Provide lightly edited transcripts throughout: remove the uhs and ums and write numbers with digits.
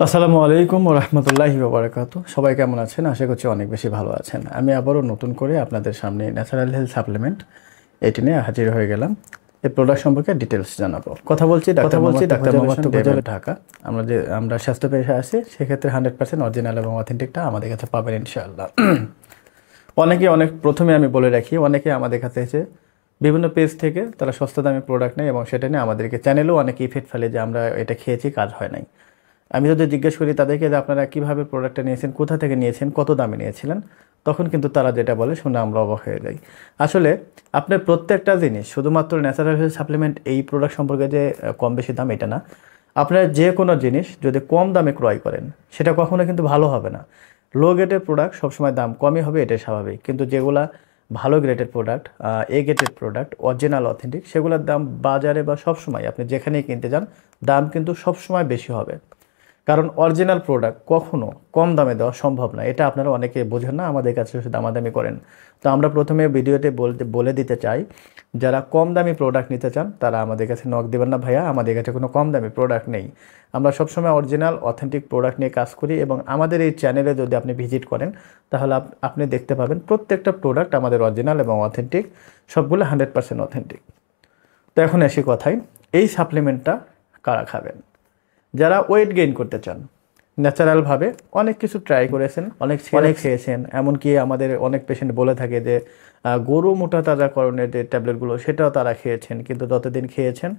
আসসালামু আলাইকুম ওয়া রাহমাতুল্লাহি ওয়া বারাকাতুহু। সবাই কেমন আছেন? আশা করছি অনেক বেশি ভালো আছেন। আমি আবারও নতুন করে আপনাদের সামনে ন্যাচারাল হেলথ সাপ্লিমেন্ট এটি নিয়ে হাজির হয়ে গেলাম। এই প্রোডাক্ট সম্পর্কে ডিটেলস জানাবো। ডাক্তার মোহাম্মদ তোফাজ্জল, ঢাকা। আমরা স্বাস্থ্য পেশায় আছি, সেক্ষেত্রে 100% অরিজিনাল এবং অথেন্টিকটা আমাদের কাছে পাবেন ইনশাআল্লাহ। প্রথমে আমি বলে রাখি, অনেকে আমাদের কাছে এসে বিভিন্ন পেজ থেকে তারা সস্তা দামে প্রোডাক্ট নেয় এবং সেটা নিয়ে আমাদেরকে চ্যানেলেও অনেকে ইফেক্ট ফেলে যে আমরা এটা খেয়েছি, কাজ হয় নাই। আমি যদি জিজ্ঞেস করি তাদেরকে যে আপনারা কীভাবে প্রোডাক্টটা নিয়েছেন, কোথা থেকে নিয়েছেন, কত দামে নিয়েছিলেন, তখন কিন্তু তারা যেটা বলে শুনে আমরা অবাক হয়ে যাই। আসলে আপনার প্রত্যেকটা জিনিস শুধুমাত্র ন্যাচারাল হেলথ সাপ্লিমেন্ট এই প্রোডাক্ট সম্পর্কে যে কম বেশি দাম এটা না। আপনারা যে কোনো জিনিস যদি কম দামে ক্রয় করেন সেটা কখনো কিন্তু ভালো হবে না। লো গ্রেডের প্রোডাক্ট সবসময় দাম কমই হবে, এটাই স্বাভাবিক। কিন্তু যেগুলা ভালো গ্রেডের প্রোডাক্ট, এ গ্রেডের প্রোডাক্ট, অরিজিনাল অথেন্টিক, সেগুলোর দাম বাজারে বা সবসময় আপনি যেখানেই কিনতে যান দাম কিন্তু সবসময় বেশি হবে। কারণ অরিজিনাল প্রোডাক্ট কখনো কম দামে দেওয়া সম্ভব না, এটা আপনারা অনেকে বোঝেন না, আমাদের কাছে শুধু দামাদামি করেন। তো আমরা প্রথমে ভিডিওতে বলে দিতে চাই, যারা কম দামি প্রোডাক্ট নিতে চান তারা আমাদের কাছে নক দেবেন না ভাইয়া, আমাদের কাছে কোনো কম দামি প্রোডাক্ট নেই। আমরা সবসময় অরিজিনাল অথেন্টিক প্রোডাক্ট নিয়ে কাজ করি এবং আমাদের এই চ্যানেলে যদি আপনি ভিজিট করেন তাহলে আপনি দেখতে পাবেন প্রত্যেকটা প্রোডাক্ট আমাদের অরিজিনাল এবং অথেন্টিক, সবগুলো 100% অথেন্টিক। তো এখন আসি কথায়, এই সাপ্লিমেন্টটা কারা খাবেন? যারা ওয়েট গেইন করতে চান, ন্যাচারালভাবে অনেক কিছু ট্রাই করেছেন, অনেক খেয়েছেন, এমনকি আমাদের অনেক পেশেন্ট বলে থাকে যে গরু মোটা তাজাকরণের যে ট্যাবলেটগুলো সেটাও তারা খেয়েছেন, কিন্তু যতদিন খেয়েছেন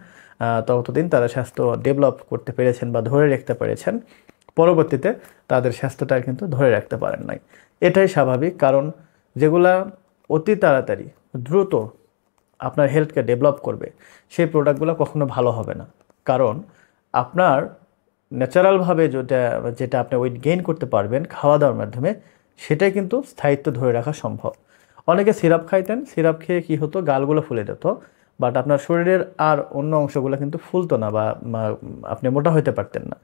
ততদিন তারা স্বাস্থ্য ডেভেলপ করতে পেরেছেন বা ধরে রাখতে পেরেছেন, পরবর্তীতে তাদের স্বাস্থ্যটা কিন্তু ধরে রাখতে পারেন নাই। এটাই স্বাভাবিক, কারণ যেগুলা অতি তাড়াতাড়ি দ্রুত আপনার হেলথকে ডেভেলপ করবে সেই প্রোডাক্টগুলো কখনো ভালো হবে না। কারণ আপনার ন্যাচারালভাবে যেটা যেটা আপনি ওয়েট গেইন করতে পারবেন খাওয়া দাওয়ার মাধ্যমে, সেটাই কিন্তু স্থায়িত্ব ধরে রাখা সম্ভব। অনেকে সিরাপ খাইতেন, সিরাপ খেয়ে কী হতো, গালগুলো ফুলে যেত, বাট আপনার শরীরের আর অন্য অংশগুলো কিন্তু ফুলতো না বা আপনি মোটা হতে পারতেন না।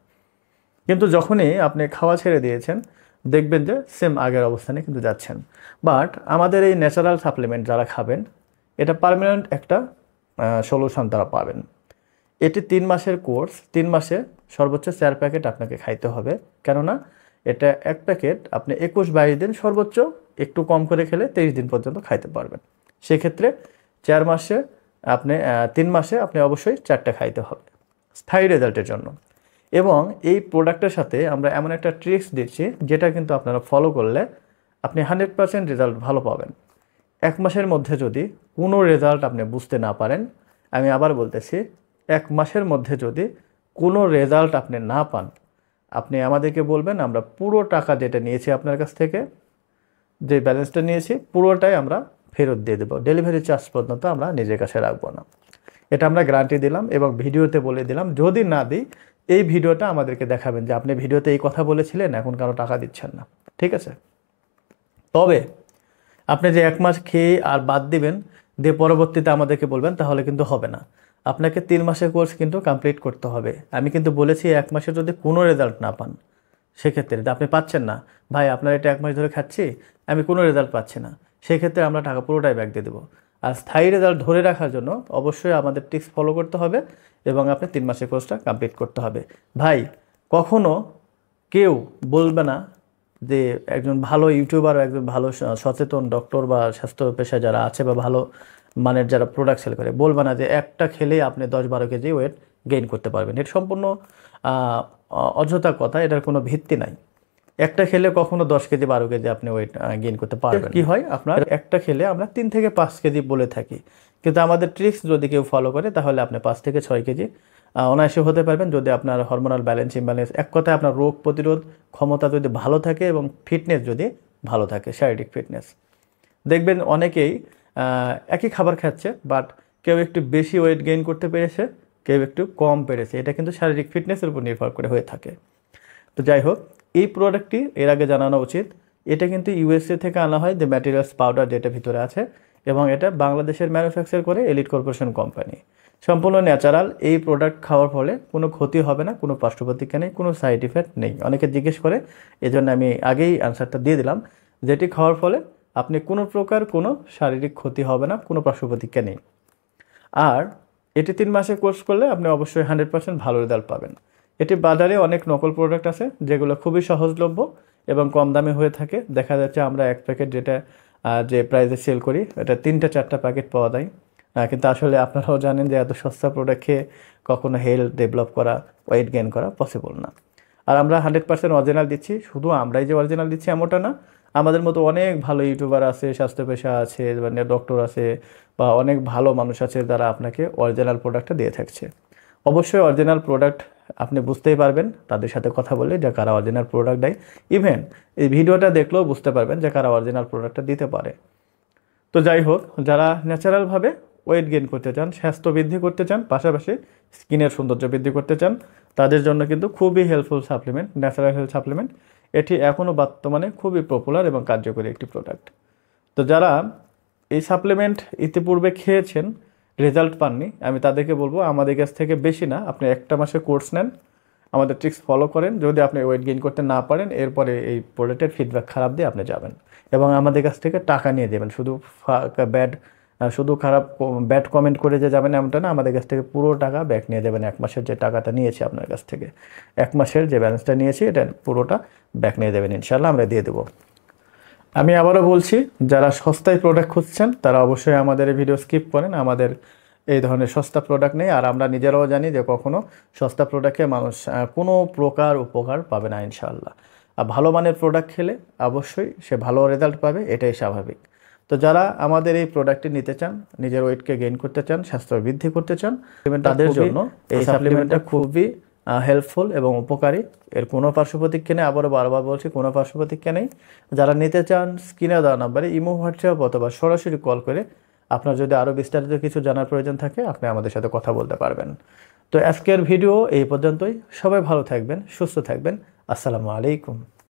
কিন্তু যখনই আপনি খাওয়া ছেড়ে দিয়েছেন দেখবেন যে সেম আগের অবস্থানে কিন্তু যাচ্ছেন। বাট আমাদের এই ন্যাচারাল সাপ্লিমেন্ট যারা খাবেন, এটা পার্মানেন্ট একটা সলিউশন তারা পাবেন। এটি 3 মাসের কোর্স, 3 মাসে সর্বোচ্চ 4 প্যাকেট আপনাকে খাইতে হবে। কেননা এটা এক প্যাকেট আপনি 21-22 দিন, সর্বোচ্চ একটু কম করে খেলে 23 দিন পর্যন্ত খাইতে পারবেন। সেক্ষেত্রে 4 মাসে আপনি 3 মাসে আপনি অবশ্যই 4টা খাইতে হবে স্থায়ী রেজাল্টের জন্য। এবং এই প্রোডাক্টের সাথে আমরা এমন একটা ট্রিক্স দিচ্ছি যেটা কিন্তু আপনারা ফলো করলে আপনি 100% রেজাল্ট ভালো পাবেন। 1 মাসের মধ্যে যদি কোনো রেজাল্ট আপনি বুঝতে না পারেন, আমি আবার বলতেছি, 1 মাসের মধ্যে যদি কোনো রেজাল্ট আপনি না পান, আপনি আমাদেরকে বলবেন, আমরা পুরো টাকা যেটা নিয়েছি আপনার কাছ থেকে, যে ব্যালেন্সটা নিয়েছি পুরোটাই আমরা ফেরত দিয়ে দেবো। ডেলিভারি চার্জ পর্যন্ত আমরা নিজের কাছে রাখবো না, এটা আমরা গ্যারান্টি দিলাম এবং ভিডিওতে বলে দিলাম। যদি না দিই, এই ভিডিওটা আমাদেরকে দেখাবেন যে আপনি ভিডিওতে এই কথা বলেছিলেন, এখন কারো টাকা দিচ্ছেন না, ঠিক আছে? তবে আপনি যে 1 মাস খেয়ে আর বাদ দিবেন, দিয়ে পরবর্তীতে আমাদেরকে বলবেন, তাহলে কিন্তু হবে না। আপনাকে 3 মাসের কোর্স কিন্তু কমপ্লিট করতে হবে। আমি কিন্তু বলেছি 1 মাসে যদি কোনো রেজাল্ট না পান, সেক্ষেত্রে আপনি পাচ্ছেন না, ভাই আপনার এটা 1 মাস ধরে খাচ্ছি, আমি কোনো রেজাল্ট পাচ্ছি না, সেক্ষেত্রে আমরা টাকা পুরোটাই ব্যাক দিয়ে দেবো। আর স্থায়ী রেজাল্ট ধরে রাখার জন্য অবশ্যই আমাদের টিপস ফলো করতে হবে এবং আপনি 3 মাসের কোর্সটা কমপ্লিট করতে হবে। ভাই, কখনো কেউ বলবে না যে একজন ভালো ইউটিউবার, একজন ভালো সচেতন ডক্টর বা স্বাস্থ্য পেশায় যারা আছে বা ভালো মানের যারা প্রোডাক্ট সেল করে, বলবে না যে একটা খেলেই আপনি 10-12 কেজি ওয়েট গেইন করতে পারবেন। এটা সম্পূর্ণ অযথা কথা, এটার কোনো ভিত্তি নাই। একটা খেলে কখনো 10 কেজি 12 কেজি আপনি ওয়েট গেইন করতে পারবেন। কি হয়, আপনার একটা খেলে আমরা 3 থেকে 5 কেজি বলে থাকি, কিন্তু আমাদের ট্রিক্স যদি কেউ ফলো করে তাহলে আপনি 5 থেকে 6 কেজি অনায়াসে হতে পারবেন, যদি আপনার হরমোনাল ব্যালেন্স ইমব্যালেন্স, এক কথায় আপনার রোগ প্রতিরোধ ক্ষমতা যদি ভালো থাকে এবং ফিটনেস যদি ভালো থাকে, শারীরিক ফিটনেস। দেখবেন অনেকেই একই খাবার খাচ্ছে, বাট কেউ একটু বেশি ওয়েট গেইন করতে পেরেছে, কেউ একটু কম পেরেছে। এটা কিন্তু শারীরিক ফিটনেসের উপর নির্ভর করে হয়ে থাকে। তো যাই হোক, এই প্রোডাক্টটি এর আগে জানানো উচিত, এটা কিন্তু ইউএসএ থেকে আনা হয়, যে ম্যাটেরিয়ালস পাউডার যেটা ভিতরে আছে, এবং এটা বাংলাদেশের ম্যানুফ্যাকচার করে এলিট কর্পোরেশন কোম্পানি। সম্পূর্ণ ন্যাচারাল। এই প্রোডাক্ট খাওয়ার ফলে কোনো ক্ষতি হবে না, কোনো পার্শ্ব প্রতিক্রিয়া নেই, কোনো সাইড ইফেক্ট নেই। অনেকে জিজ্ঞেস করে, এজন্য আমি আগেই আনসারটা দিয়ে দিলাম, যেটি খাওয়ার ফলে আপনি কোনো প্রকার কোনো শারীরিক ক্ষতি হবে না, কোনো পার্শ্ব প্রতিক্রিয়া নেই। আর এটি 3 মাসের কোর্স করলে আপনি অবশ্যই 100% ভালো রেজাল্ট পাবেন। এটি বাজারে অনেক নকল প্রোডাক্ট আছে যেগুলো খুবই সহজলভ্য এবং কম দামে হয়ে থাকে। দেখা যাচ্ছে আমরা এক প্যাকেট যেটা যে প্রাইসে সেল করি এটা 3-4টা প্যাকেট পাওয়া যায়। কিন্তু আসলে আপনারাও জানেন যে এত সস্তা প্রোডাক্ট খেয়ে কখনো হেলথ ডেভেলপ করা, ওয়েট গেইন করা পসিবল না। আর আমরা 100% অরিজিনাল দিচ্ছি। শুধু আমরাই যে অরিজিনাল দিচ্ছি এমনটা না, আমাদের মতো অনেক ভালো ইউটিউবার আছে, স্বাস্থ্য পেশা আছে, মানে ডক্টর আছে, বা অনেক ভালো মানুষ আছে যারা আপনাকে অরিজিনাল প্রোডাক্টটা দিয়ে থাকছে। অবশ্যই অরিজিনাল প্রোডাক্ট আপনি বুঝতেই পারবেন তাদের সাথে কথা বললে যে কারা অরিজিনাল প্রোডাক্ট দেয়। ইভেন এই ভিডিওটা দেখলেও বুঝতে পারবেন যে কারা অরিজিনাল প্রোডাক্টটা দিতে পারে। তো যাই হোক, যারা ন্যাচারালভাবে ওয়েট গেইন করতে চান, স্বাস্থ্য বৃদ্ধি করতে চান, পাশাপাশি স্কিনের সৌন্দর্য বৃদ্ধি করতে চান, তাদের জন্য কিন্তু খুবই helpful supplement natural health supplement. এটি এখনও বর্তমানে খুবই পপুলার এবং কার্যকরী একটি প্রোডাক্ট। তো যারা এই সাপ্লিমেন্ট ইতিপূর্বে খেয়েছেন, রেজাল্ট পাননি, আমি তাদেরকে বলবো আমাদের কাছ থেকে বেশি না, আপনি একটা মাসের কোর্স নেন, আমাদের ট্রিক্স ফলো করেন। যদি আপনি ওয়েট গেইন করতে না পারেন, এরপরে এই প্রোডাক্টের ফিডব্যাক খারাপ দিয়ে আপনি যাবেন এবং আমাদের কাছ থেকে টাকা নিয়ে যাবেন। শুধু খারাপ ব্যাড কমেন্ট করে যে যাবেন এমনটা না, আমাদের কাছ থেকে পুরো টাকা ব্যাক নিয়ে যাবেন। এক মাসের যে টাকাটা নিয়েছি আপনার কাছ থেকে, এক মাসের যে ব্যালেন্সটা নিয়েছি এটা পুরোটা ব্যাক নিয়ে যাবেন, ইনশাল্লাহ আমরা দিয়ে দেবো। আমি আবারও বলছি, যারা সস্তায় প্রোডাক্ট খুঁজছেন তারা অবশ্যই আমাদের এই ভিডিও স্কিপ করেন। আমাদের এই ধরনের সস্তা প্রোডাক্ট নেই, আর আমরা নিজেরাও জানি যে কখনো সস্তা প্রোডাক্টে মানুষ কোনো প্রকার উপকার পাবে না ইনশাআল্লাহ। আর ভালো মানের প্রোডাক্ট খেলে অবশ্যই সে ভালো রেজাল্ট পাবে, এটাই স্বাভাবিক। তো যারা আমাদের এই প্রোডাক্টটি নিতে চান, নিজের ওয়েটকে গেইন করতে চান, স্বাস্থ্য বৃদ্ধি করতে চান, তাদের জন্য এই সাপ্লিমেন্টটা খুবই হেল্পফুল এবং উপকারী। এর কোনো পার্শ্বপ্রতিক্রিয়া নেই, আবারও বারবার বলছি কোনো পার্শ্বপ্রতিক্রিয়া নেই। যারা নিতে চান স্ক্রিনে দেওয়া নাম্বারে ইমো, হোয়াটসঅ্যাপ অথবা সরাসরি কল করে আপনার যদি আরও বিস্তারিত কিছু জানার প্রয়োজন থাকে আপনি আমাদের সাথে কথা বলতে পারবেন। তো আজকের ভিডিও এই পর্যন্তই। সবাই ভালো থাকবেন, সুস্থ থাকবেন। আসসালামু আলাইকুম।